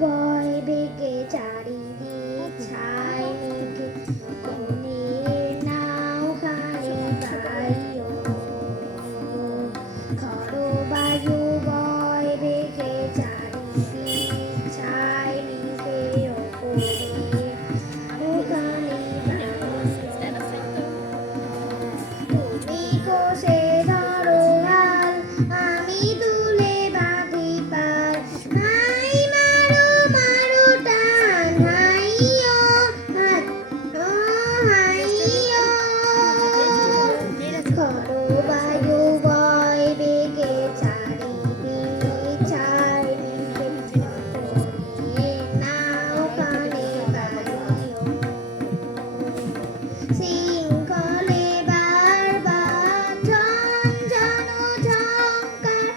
ভয় বেগে চারিদিক ছাই মেঘে মনের নাও খানি বাইও খড় বায়ু ভয় বেগে চারিদিক ছাই মেঘে ওপরে ওখানে তুমি কোষে ধরো হাল আমি তুলে বাঁধি পাল হাই মারো মারো টান হাইয়ো ও হাইয়ো খড় বায়ু বয় বেগে চারিদিক ছাই মেঘে ওপরে নাও কানে বাইও শৃঙ্খলে বারবার ঝঞ্ঝানো ঝঙ্কার